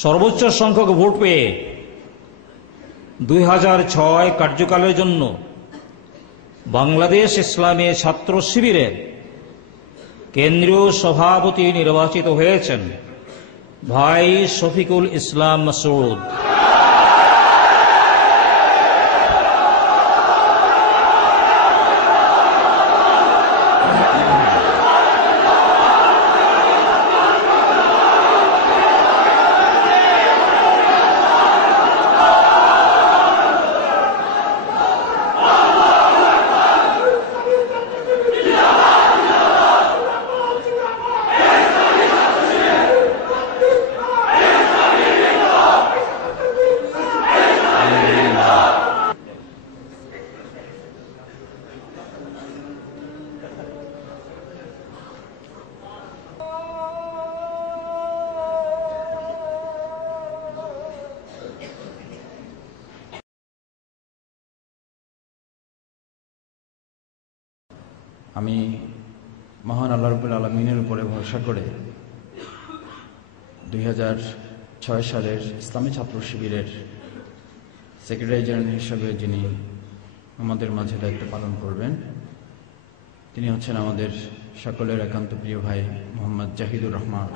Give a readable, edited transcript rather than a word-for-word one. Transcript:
সর্বোচ্চ সংখ্যক ভোট পেয়ে 2006 কার্যকালের জন্য বাংলাদেশ ইসলামী ছাত্র শিবিরের কেন্দ্রীয় সভাপতি নির্বাচিত হয়েছেন ভাই শফিকুল ইসলাম মাসউদ। আমি মহান আল্লাহ রাব্বুল আলামিনের উপরে ভরসা করে 2006 সালের ইসলামী ছাত্র শিবিরের সেক্রেটারি জেনারেল হিসেবে যিনি আমাদের মাঝে দায়িত্ব পালন করবেন তিনি হচ্ছেন আমাদের সকলের একান্ত প্রিয় ভাই মোহাম্মদ জাহিদুর রহমান।